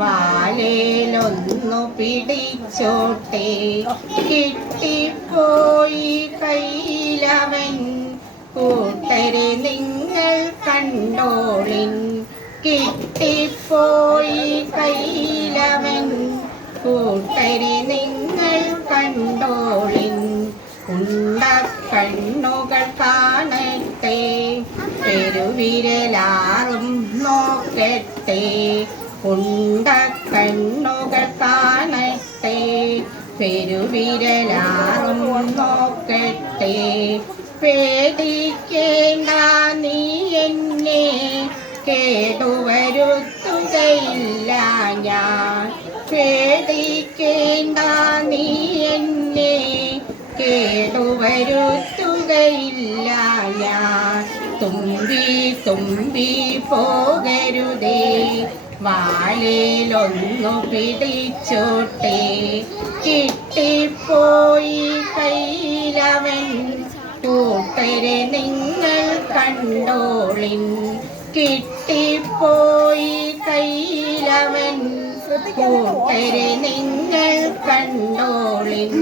വാലേലൊന്നു പിടിച്ചോട്ടെ കിട്ടിപ്പോയി കയ്യിലവൻ കൂട്ടരെ നിങ്ങൾ കണ്ടോളിൻ കിട്ടിപ്പോയി കയ്യിലവൻ കൂട്ടരെ നിങ്ങൾ കണ്ടോളിൻ ഉണ്ടക്കണ്ണുകൾ കാണട്ടെ പെരുവിരലാറും നോക്കട്ടെ ഉണ്ടക്കണ്ണുകൾ കാണട്ടെ പെരുവിരലാറും നോക്കട്ടെ പേടിക്കേണ്ട നീ എന്നെ കേടുവരുത്തുകയില്ല ഞാൻ പേടിക്കേണ്ട നീ എന്നെ കേടുവരുത്തുകയില്ല ഞാൻ തുമ്പി തുമ്പി പോകരുതേ വാലേലൊന്നു പിടിച്ചോട്ടെ കിട്ടിപ്പോയി കയ്യിലവൻ കൂട്ടരെ നിങ്ങൾ കണ്ടോളിൻ കിട്ടിപ്പോയി കയ്യിലവൻ കൂട്ടരെ നിങ്ങൾ കണ്ടോളിൻ